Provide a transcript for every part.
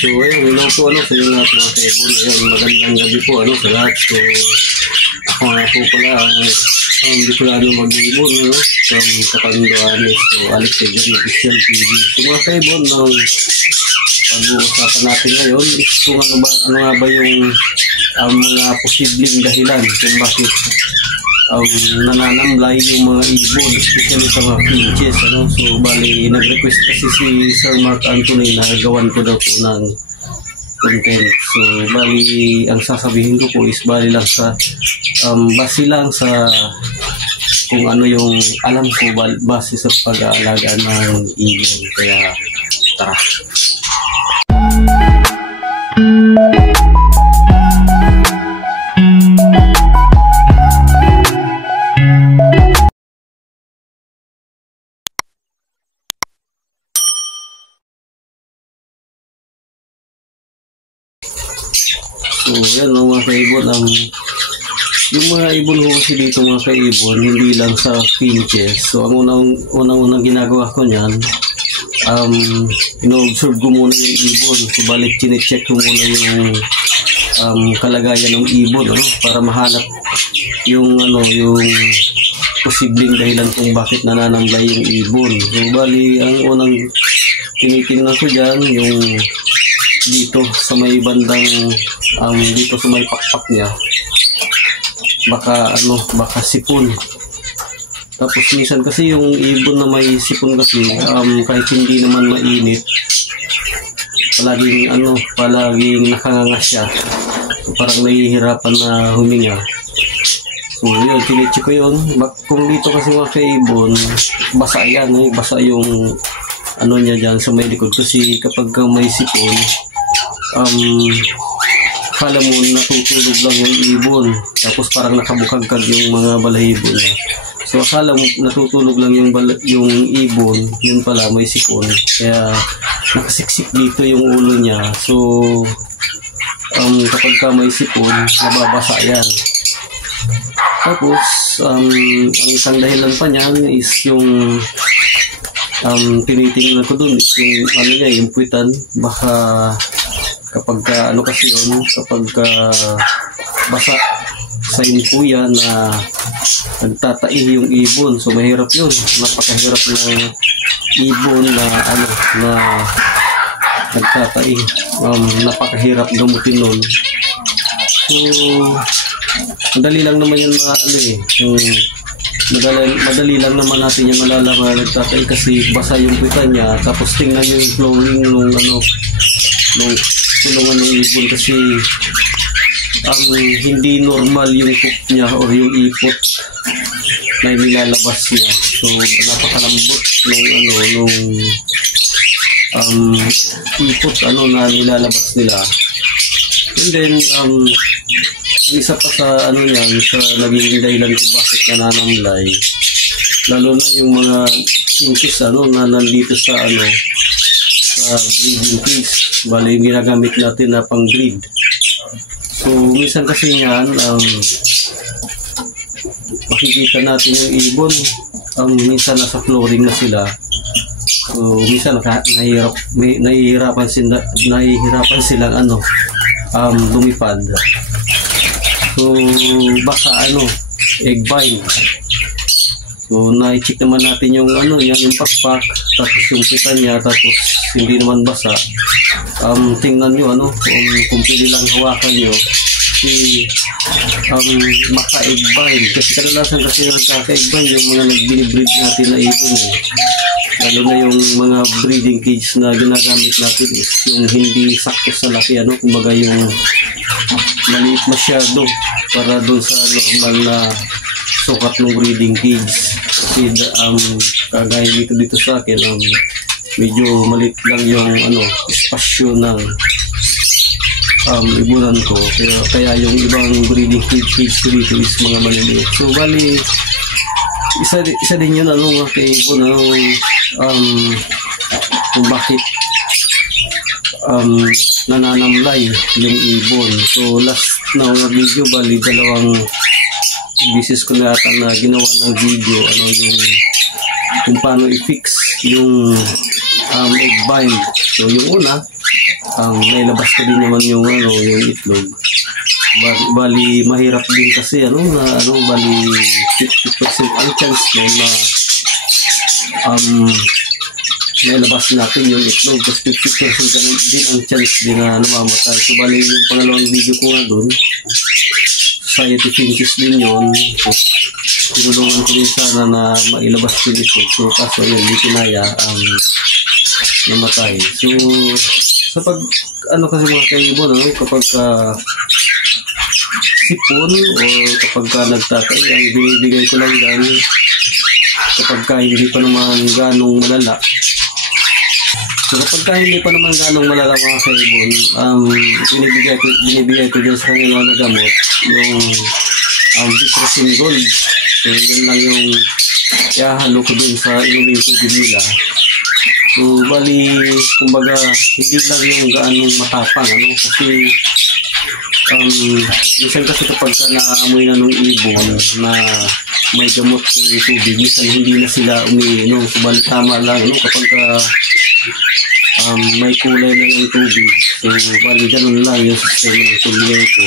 So ayun, hello po sa yung lahat mga kaibon. Ayun, magandang gabi po sa lahat. So ako nga po pala hindi ko lalo mag-ibon from Katanduanes. So Alex Egan Official TV. So mga kaibon, pag-uusapan natin ngayon is kung ano nga ba yung mga posibleng dahilan kung bakit nananamlay yung mga ibon, especially sa mga finches. So bali, nag-request kasi si Sir Mark Anthony na gawan ko daw po ng content. So bali, ang sasabihin ko po is bali lang sa base lang sa kung ano yung alam ko base sa pag-aalaga ng ibon. Kaya tara. So yan mga kaibon, yung mga ibon ko kasi dito mga kaibon, hindi lang sa finches. So ang unang ginagawa ko niyan, ino-observe ko muna yung ibon. So balik chine-check ko muna yung kalagayan ng ibon para mahanap yung yung posibleng dahilan kung bakit nananamlay yung ibon. So bali, ang unang tinitingnan ko dyan yung dito sa may bandang dito sa may pakpak niya, baka sipon. Tapos minsan kasi yung ibon na may sipon kasi kahit hindi naman mainit, palaging nakanganga siya. So, parang nahihirapan na huminga. So yun, tinicheck ko yun. Kung dito kasi mga kaibon, basa yan, basa yung niya dyan sa may likod. Kasi kapag may sipon, kala mo natutulog lang yung ibon, tapos parang nakabukagkag yung mga balahibo niya. So akala mo natutulog lang yung ibon, yun pala may sipon, kaya nakasiksik dito yung ulo niya. So kapag may sipon, nababasa yan. Tapos ang isang dahilan pa niyan is yung tinitingnan ko dun is yung yung puwitan. Baka kapag kasi yun, kapag basa sa po yan na nagtataih yung ibon. So mahirap yun, napakahirap ng ibon na na nagtataih. Napakahirap gamutin nun. So madali lang naman yan madali lang naman natin yung malalaman nagtataih kasi basa yung puwitan niya. Tapos tingnan yung flowing nung tulungan ng ibon kasi hindi normal yung poop niya or yung ipot na nilalabas niya. So napakalambot nung ipot na nilalabas nila. And then isa pa sa sa naging dahilan kung bakit nananamlay, lalo na yung mga finches na nandito sa breeding cage. Bali, ginagamit natin na pang breed. So minsan kasi yan makikita natin yung ibon, minsan nasa flooring na sila. So minsan nahihirapan silang lumipad. So baka egg bind. So na-check naman natin yung yung pakpak, tapos yung kita niya, tapos hindi naman basa. Tingnan nyo kung pili lang hawakan nyo maka-egg bind. Kasi kadalasan kasi nagkaka-egg bind yung mga nagbinibreed natin na ibon lalo na yung mga breeding cage na ginagamit natin is yung hindi sakto sa laki kumbaga yung maliit masyado para doon sa normal na sukat ng breeding cage. Kasi kagaya dito sa akin, medyo maliit lang yung espasyo ng ibunan ko, kaya yung ibang breeding cage dito is mga maliliit. So bali, isa din yun mga kaibon kung bakit nananamlay yung ibon. So last na video, bali dalawang bisis ko na ata na ginawa ng video yung kung paano i-fix yung egg bind. So yung una, nailabas ko din naman yung yung itlog. Bali mahirap din kasi bali 50% ang chance na nailabas natin yung itlog, kasi 50% din ang chance din na namamatay. So bali yung pangalawang video ko nga doon, society finches din yun. So tinulungan ko rin sana na mailabas yung itlog. So kaso yun, hindi kinaya, namatay. So sa pag kasi mga kaibon, kapag sipon o kapag nagtatay, ang binibigay ko lang yan kapag hindi pa naman ganong malala. So kapag hindi pa naman ganong malala mga kaibon, binibigay ko dyan sa kanila na gamot yung Vitracin Gold. So yan lang yung ihahalo ko dun sa inuming tubig nila. So bali kumbaga hindi lang yung gaanong matapang, kasi minsan kasi kapag naamoy na ng ibon na may gamot yung tubig, minsan hindi na sila umiinom. So bali tama lang kapag may kulay na yung tubig. So bali ganun lang yung sistema ng tubig ko.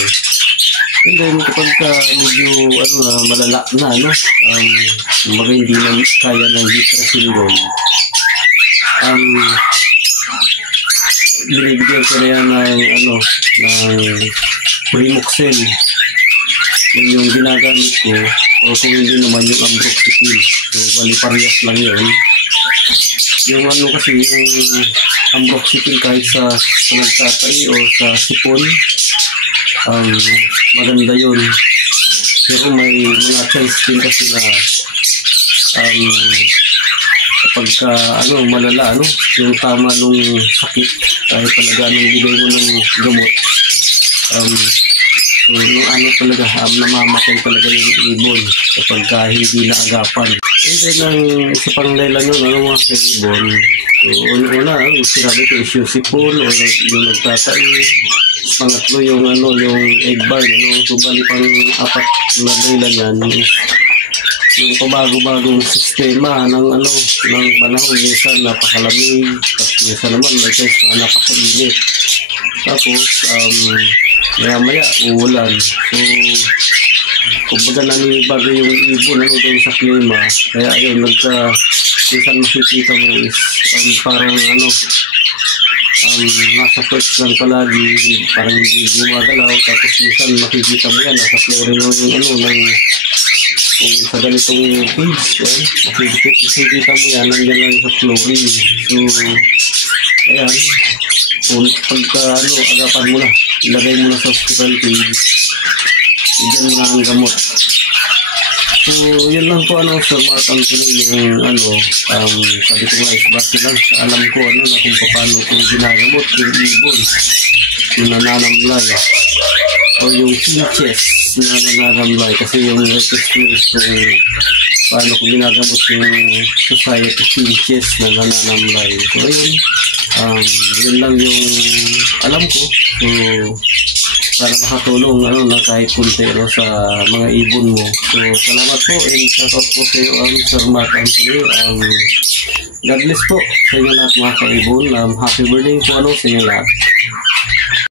And then kapag medyo malala na kumbaga hindi na kaya ng Vitracin Gold, binibigyan ko na yan ng Primoxel. Yun yung ginagamit ko, o kung hindi naman yung Ambroxetin. So bali parehas lang yun. Yung kasi yung Ambroxetin kahit sa nagtatay o sa sipon, maganda yun. Pero may mga chance din kasi na kapag malala, yung tama nung sakit, kahit talaga nung bigay mo ng gamot, yung talaga, namamatay talaga yung ibon kapag hindi naagapan. And then, ang isa pang dahilan yun, mga kaibon, so, una, sinabi ko is yung sipon, o yung nagtatay. Pangatlo, yung egg bag, so bali pang apat na dahilan yan, yung pabago-bagong sistema ng panahon. Minsan napakalamig, tapos minsan naman may chance na napakainit, tapos maya uulan. So kumbaga naninibago yung ibon doon sa klima, kaya ayun, minsan makikita mo is parang nasa perch lang palagi, parang hindi gumagalaw. Tapos minsan makikita mo yan nasa flooring ng kung sa ganitong page, makikita mo yan nandiyan lang sa flooring. So ayan, kung agapan mo na, ilagay mo na sa hospital page, bigyan mo na ang gamot. So yun lang po Sir Mark Anthony, yung sabi ko nga is base lang sa alam ko na kung paano ko ginagamot yung ibon yung nananamlay o yung pinches na nananamlay, kasi yung latest news kung paano ko ginagamot yung society pinches na nananamlay. So yun lang yung alam ko. So para makatulong na kahit kunti sa mga ibon mo. So salamat po, and shout out po sa iyo Sir Mark Anthony. God bless po sa inyo lahat mga kaibon. Happy birthday po sa inyo lahat.